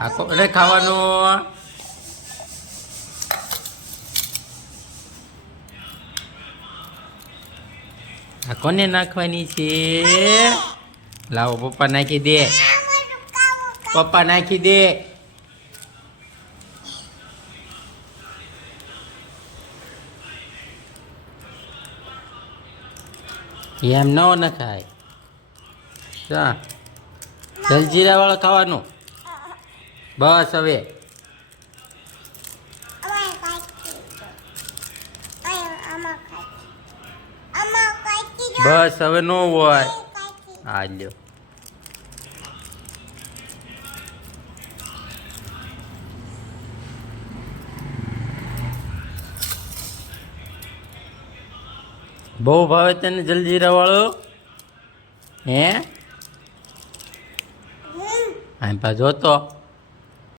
આખો અરે ખાવાનું આ કોને નાખવાની છે લાવો પપ્પા નાખી દે પપ્પા નાખી દે એમ ન નખાય શા જલજીરા વાળા ખાવાનું બસ હવે બસ હવે નો હોય આ લ્યો બહુ ભાવે તને જલજીરા વાળો હે આ પા જોતો